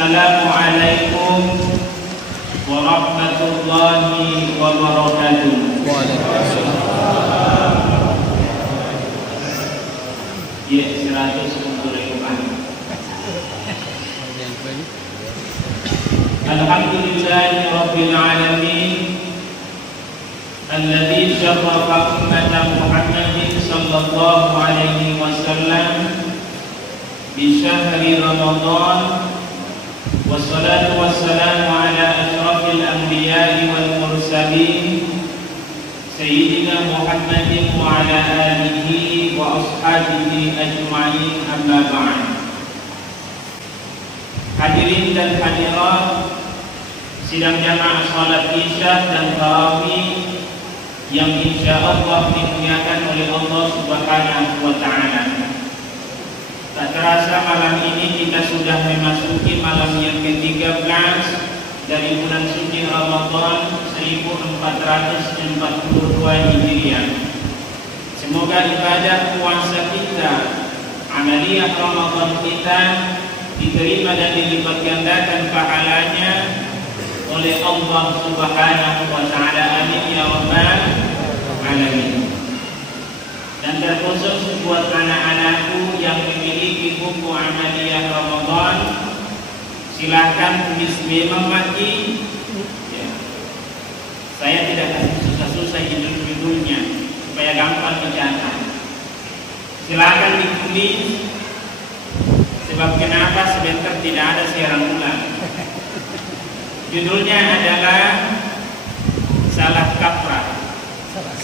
Assalamualaikum warahmatullahi wabarakatuh. Waalaikumsalam. Ya, 100 untuk rekuman. Alhamdulillahi rabbil alamin. Alladzi syarrafa ummata Muhammadin sallallahu alaihi wasallam bi syahri Ramadan. Wassalatu wassalamu ala asyrafil anbiya'i wal mursalin Sayyidina Muhammadin wa ala alihi wa ashabihi ajma'in, amma ba'd. Hadirin dan hadirat sidang jamaah salat Isya dan tarawih yang insyaallah dimuliakan oleh Allah Subhanahu wa taala. Tak terasa malam ini kita sudah memasuki malam yang ke-13 dari bulan suci Ramadan 1442 Hijriah. Semoga ibadah puasa kita, amaliyah Ramadan kita diterima dan dilipat gandakan pahalanya oleh Allah Subhanahu wa taala. Amin ya rabbal alamin. Dan terkhusus buat anak-anakku yang memiliki buku amaliyah Ramadan, silahkan tulis memaki. Ya. Saya tidak kasih susah-susah judul-judulnya supaya gampang dicatat. Silahkan ditulis. Sebab kenapa sebentar tidak ada siaran ulang. Judulnya adalah salah kaprah.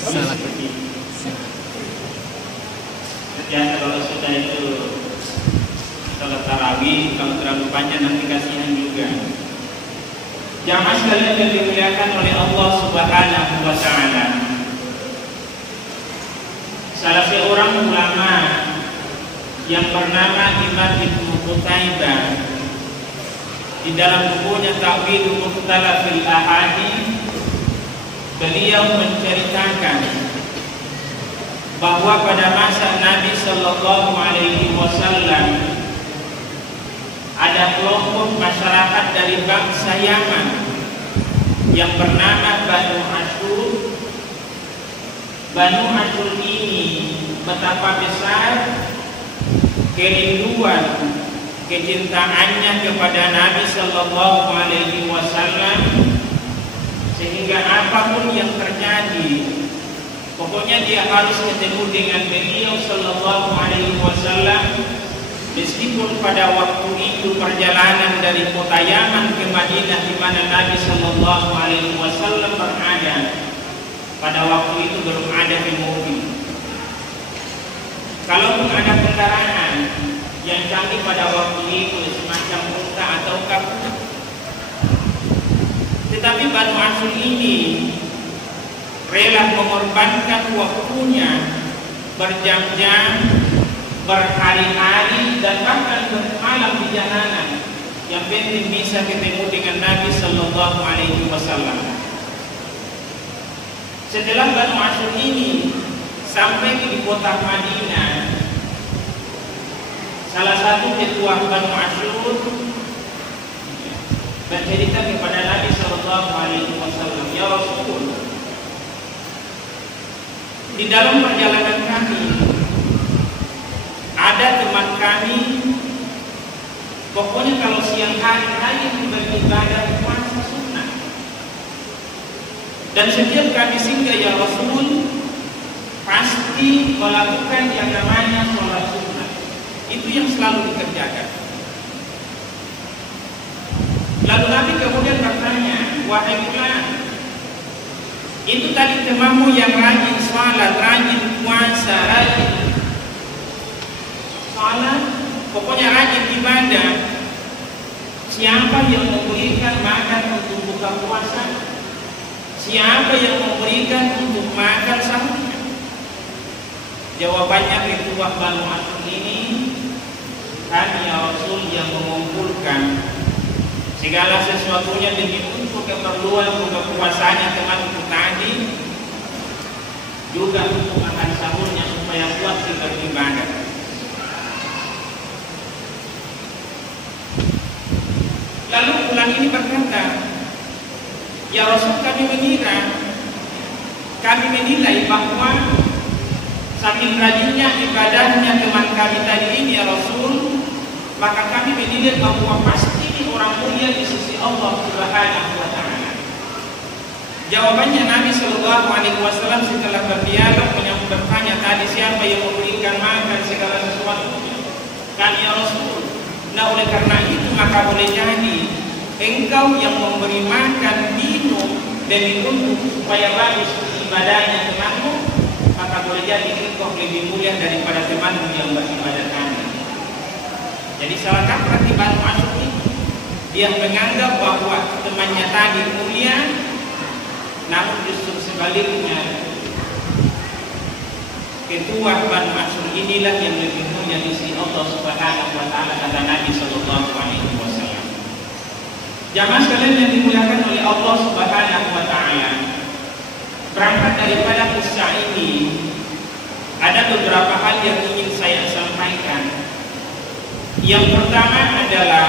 Salah biasa kalau sudah itu salat tarawih, kalau terlalu panjang nanti kasihan juga. Jamaah sekalian yang dimuliakan oleh Allah Subhanahu wa taala. Salah seorang ulama yang bernama Imam Ibnu Qutaibah di dalam bukunya Ta'wilul Mukhtalafil Ahadits, beliau menceritakan bahwa pada masa Nabi Sallallahu Alaihi Wasallam ada kelompok masyarakat dari bangsa Yaman yang bernama Banu Asyur. Banu Asyur ini betapa besar kerinduan kecintaannya kepada Nabi Sallallahu Alaihi Wasallam, sehingga apapun yang terjadi, pokoknya dia harus ketemu dengan beliau Sallallahu Alaihi Wasallam, meskipun pada waktu itu perjalanan dari kota Yaman ke Madinah di mana Nabi Sallallahu Alaihi Wasallam berada. Pada waktu itu belum ada mobil. Kalaupun ada kendaraan yang canggih pada waktu itu semacam unta atau kapal, tetapi Banu Asyur ini rela mengorbankan waktunya berjam-jam, berhari-hari, dan bahkan bermalam di jalanan, yang penting bisa ketemu dengan Nabi Sallallahu Alaihi Wasallam. Setelah Banu Asyur ini sampai di kota Madinah, salah satu ketua Banu Asyur bercerita kepada Nabi Sallallahu Alaihi Wasallam, ya Rasul, di dalam perjalanan kami ada teman kami, pokoknya kalau siang hari hanya beribadah puasa sunnah, dan setiap kami singgah ya Rasul pasti melakukan yang namanya sholat sunnah. Itu yang selalu dikerjakan. Lalu Nabi kemudian bertanya, wahai fulan, itu tadi temanmu yang rajin sholat, rajin puasa, rajin sholat, pokoknya rajin ibadah, siapa yang memberikan makan untuk buka puasa? Siapa yang memberikan untuk makan sahurnya? Jawabannya ketua Banu Asyur ini, kami ya Rasul yang mengumpulkan segala sesuatunya demi untuk keperluan buka puasanya temanku tadi, juga untuk makan sahurnya supaya kuat beribadah. Lalu ulang ini berkata, ya Rasul, kami menilai bahwa saking rajinnya ibadahnya teman kami tadi ini ya Rasul, maka kami menilai bahwa pasti ini orang mulia di sisi Allah Subhanahu wa Ta'ala. Jawabannya Nabi Shallallahu Alaihi Wasallam setelah berdialog bertanya tadi, siapa yang memberikan makan segala sesuatunya? Kami ya Rasul. Nah, oleh karena itu maka boleh jadi engkau yang memberi makan, minum dan dituntut supaya bagus ibadahnya temanmu, maka boleh jadi engkau lebih mulia daripada temanmu yang beribadah kami. Jadi salah kaprah di Banu Asyur itu, dia menganggap bahwa temannya tadi mulia, namun justru sebaliknya ketua Banu Asyur inilah yang lebih mulia di sisi Allah Subhanahu wa Ta'ala, kata Nabi Sallallahu Alaihi Wasallam. Jamaah sekalian yang dimuliakan oleh Allah Subhanahu wa Ta'ala, berangkat daripada kisah ini ada beberapa hal yang ingin saya sampaikan. Yang pertama adalah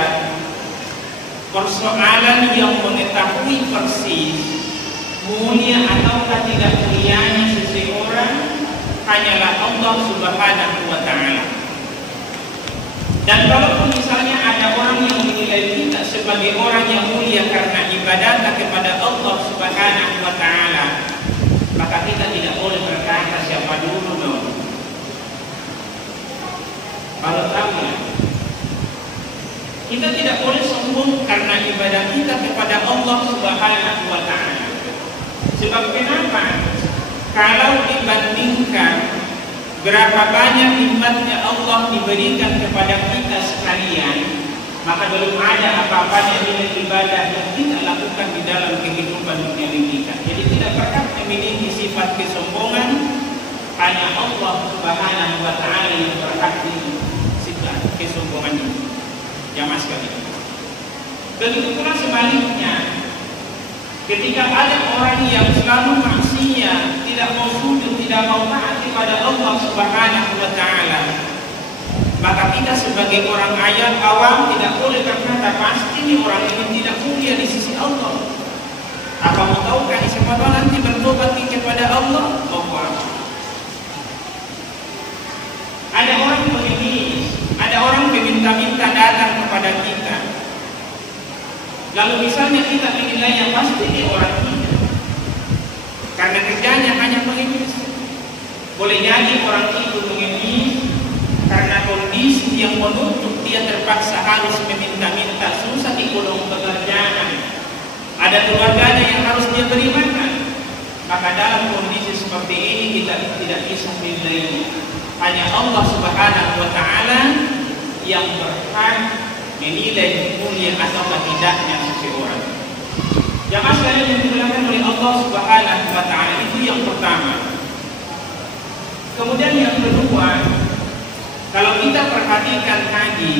persoalan yang mengetahui persis mulia ataukah tidak mulianya seseorang hanyalah Allah Subhanahu wa Ta'ala. Dan kalaupun misalnya ada orang yang menilai kita sebagai orang yang mulia karena ibadah kepada Allah Subhanahu wa Ta'ala, maka kita tidak boleh berkata siapa dulu dong. Kalau tahu ya, kita tidak boleh sombong karena ibadah kita kepada Allah Subhanahu wa Ta'ala. Sebab kenapa? Kalau dibandingkan berapa banyak nikmatnya Allah diberikan kepada kita sekalian, maka belum ada apa-apanya nilai ibadah yang kita lakukan di dalam kehidupan dunia kita. Jadi tidak pernah memiliki sifat kesombongan, hanya Allah Subhanahu wa Ta'ala yang berhak di sifat kesombongan itu. Jamaah sekalian. Begitu pula sebaliknya, ketika ada orang yang selalu maksiat, tidak mau sujud, tidak mau taat kepada Allah Subhanahu wa Ta'ala, maka kita sebagai orang awam tidak boleh berkata pasti ini orang ini tidak mulia di sisi Allah. Apa mau tahukah siapa tahu nanti bertobat kepada Allah? Ada orang pengemis, ada orang meminta-minta datang kepada kita. Lalu misalnya kita menilai yang pasti ini orang ini karena kerjanya hanya mengemis. Boleh jadi orang itu mengemis karena kondisi yang menuntut dia terpaksa harus meminta-minta, susah di kolong pekerjaan, ada keluarganya yang harus dia beri makan. Maka dalam kondisi seperti ini kita tidak bisa menilai. Hanya Allah Subhanahu wa Ta'ala yang berhak menilai mulia atau tidaknya seseorang. Jamaah sekalian yang dimuliakan oleh Allah Subhanahu wa Ta'ala, itu yang pertama. Kemudian yang kedua, kalau kita perhatikan tadi,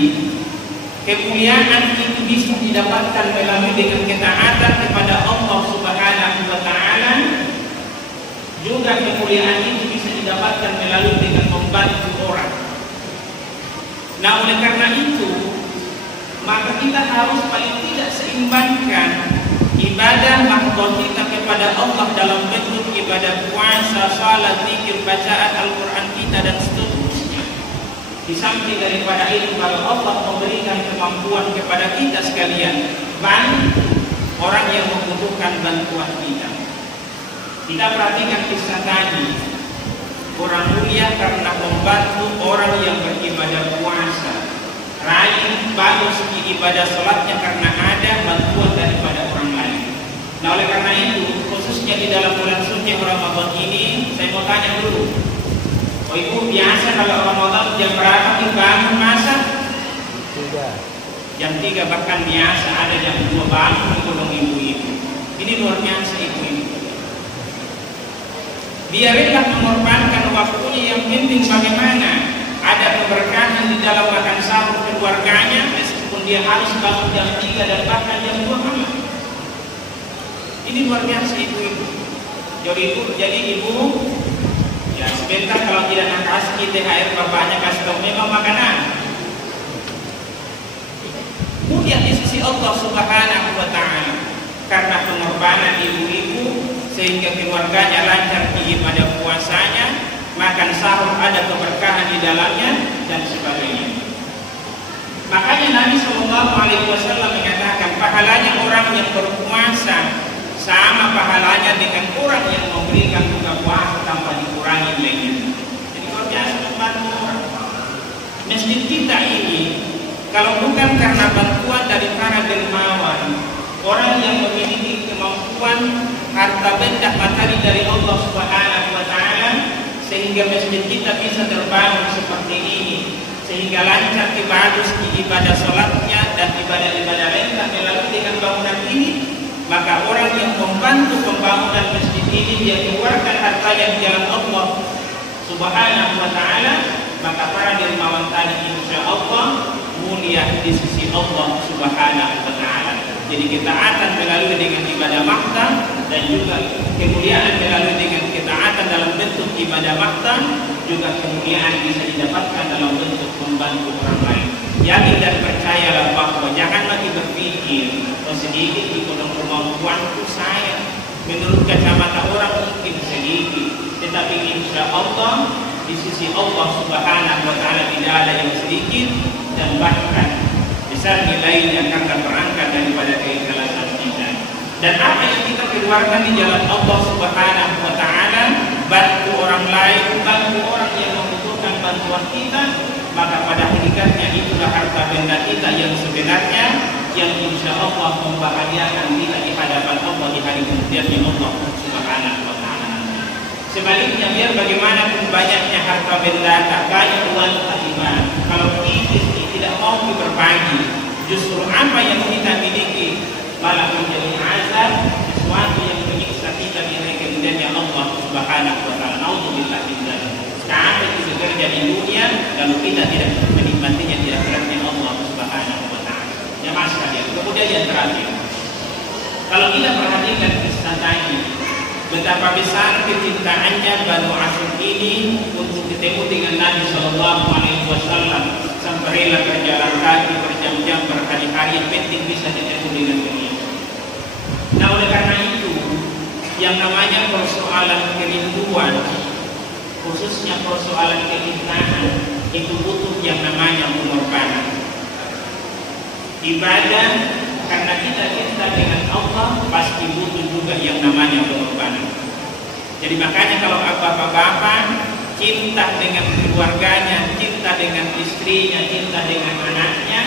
kemuliaan itu bisa didapatkan melalui dengan ketaatan kepada Allah Subhanahu wa Ta'ala. Juga kemuliaan itu bisa didapatkan melalui dengan membantu orang. Nah, oleh karena itu, maka kita harus paling tidak seimbangkan ibadah mahdoh kita kepada Allah dalam bentuk ibadah puasa, salat, zikir, bacaan Al-Quran kita dan seterusnya. Di samping daripada itu, kalau Allah memberikan kemampuan kepada kita sekalian, bantu orang yang membutuhkan bantuan kita. Kita perhatikan kisah tadi, orang mulia karena membantu orang yang beribadah puasa, rajin bagus di ibadah sholatnya karena ada bantuan daripada orang lain. Nah, oleh karena itu, khususnya di dalam bulan suci Ramadan ini, saya mau tanya dulu, ibu biasa kalau Ramadan jam berapa bangun masak? Jam 3 bahkan biasa ada jam 2 bangun tolong ibu-ibu. Ini luar biasa ibu ini. Biarlah mengorbankan waktunya, yang penting bagaimana ada keberkahan di dalam makan sahur keluarganya, meskipun dia harus bangun jam 3 dan bahkan jam 2 malam. Ini luar biasa ibu-ibu. Jadi ibu, ya sebentar kalau tidak nak kasih THR bapaknya kasih tahu memang makanan. mulia di sisi Allah Subhanahu wa Ta'ala karena pengorbanan ibu-ibu sehingga keluarganya lancar di ibadah puasanya, makan sahur ada keberkahan di dalamnya dan sebagainya. Makanya Nabi Shallallahu Alaihi Wasallam mengatakan pahalanya orang yang berpuasa sama pahalanya dengan orang yang memberikan buka puasa tanpa dikurangi lagi. Jadi luar biasa membantu orang. Masjid kita ini kalau bukan karena bantuan dari para dermawan, orang yang memiliki kemampuan harta benda materi dari Allah Subhanahu wa Ta'ala, sehingga masjid kita bisa terbangun seperti ini, sehingga lancar ibadah sholatnya dan ibadah-ibadah lainnya melalui dengan bangunan ini, maka orang yang membantu pembangunan masjid ini dia keluarkan hartanya di jalan Allah Subhanahu wa Ta'ala, maka para dermawan tadi insya Allah mulia di sisi Allah Subhanahu wa Ta'ala. Jadi ketaatan melalui dengan ibadah makta dan juga kemuliaan melalui dengan ketaatan dalam bentuk ibadah makta, juga kemuliaan bisa didapatkan dalam bentuk membantu orang lain. Yakin dan percayalah bahwa jangan lagi berpikir sedikit di kodong kemampuanku saya, menurut kacamata orang mungkin sedikit, tetapi insya Allah di sisi Allah Subhanahu wa Ta'ala tidak ada yang sedikit dan bahkan besar nilainya karena berangkat daripada keikhlasan kita. Dan apa yang kita keluarkan di jalan Allah Subhanahu wa Ta'ala, bantu orang lain, bantu orang yang membutuhkan bantuan kita, maka pada hakikatnya itulah harta benda kita yang sebenarnya, yang insya Allah membahagiakan kita di hadapan Allah di hari kemudiannya Allah Subhanahu wa Ta'ala. Sebaliknya, biar bagaimanapun banyaknya harta benda, tak banyak uang iman, kalau kita tidak mau berbagi, justru apa yang kita miliki malah menjadi azab, sesuatu yang menyiksa kita di hari kemudiannya Allah Subhanahu wa Ta'ala. Nauzubillah min dzalik. Sampai kita bekerja di dunia lalu kita tidak menikmatinya, tidak kerana Allah Subhanahu wa Ta'ala. Ya masalah. Kemudian yang terakhir, kalau kita perhatikan kisah tadi, betapa besar kecintaannya Banu Hashim ini untuk ketemu dengan Nabi Shallallahu Alaihi Wasallam, sampai rela berjalan kaki berjam-jam berhari-hari, yang penting bisa ketemu dengan beliau. Nah, oleh karena itu, yang namanya persoalan kerinduan, khususnya persoalan kecintaan, itu butuh yang namanya pengorbanan. Ibadah karena kita cinta dengan Allah pasti butuh juga yang namanya pengorbanan. Jadi makanya kalau bapak-bapak cinta dengan keluarganya, cinta dengan istrinya, cinta dengan anaknya,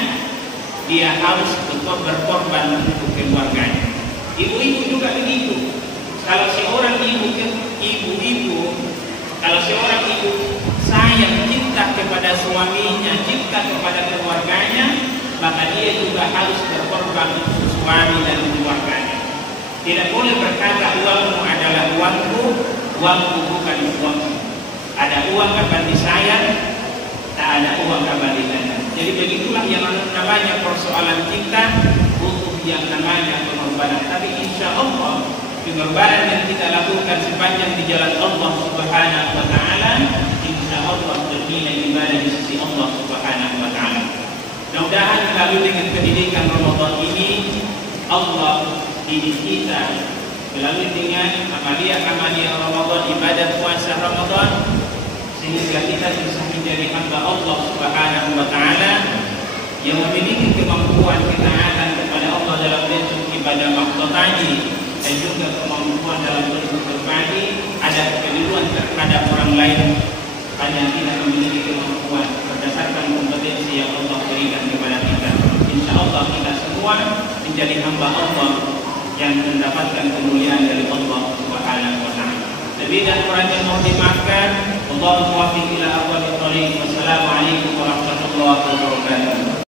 dia harus berkorban untuk keluarganya. Ibu-ibu juga begitu. Kalau seorang ibu, kalau seorang ibu sayang, cinta kepada suaminya, cinta kepada keluarganya, maka dia juga harus berkorban untuk suami dan keluarganya. Tidak boleh berkata uangmu adalah uangku, uangku bukan uangmu. Ada uang kembali sayang, tak ada uang kembali saya. Jadi begitulah yang namanya persoalan cinta, butuh yang namanya pengorbanan. Tapi insya Allah pengorbanan yang kita lakukan sepanjang di jalan Allah Subhanahu wa Ta'ala, insya Allah bernilai ibadah di sisi Allah Subhanahu wa Ta'ala. Mudah-mudahan melalui dengan pendidikan Ramadan ini, Allah didik kita melalui dengan amalia-amalia Ramadan, ibadah puasa Ramadan, sehingga kita bisa menjadi hamba Allah Subhanahu wa Ta'ala yang memiliki kemampuan ketaatan kepada Allah dalam bentuk ibadah makhluk tadi, dan juga kemampuan dalam bentuk berbagi, ada kepedulian terhadap orang lain, hanya kita memiliki kemampuan berdasarkan kompetensi yang Allah berikan kepada kita. Insya Allah kita semua menjadi hamba Allah yang mendapatkan kemuliaan dari Allah Subhanahu wa Ta'ala. Lebih dan kurang yang mau dimaafkan, Allahumma muwaffiq ila aqwamit thoriq. Wassalamualaikum warahmatullahi wabarakatuh.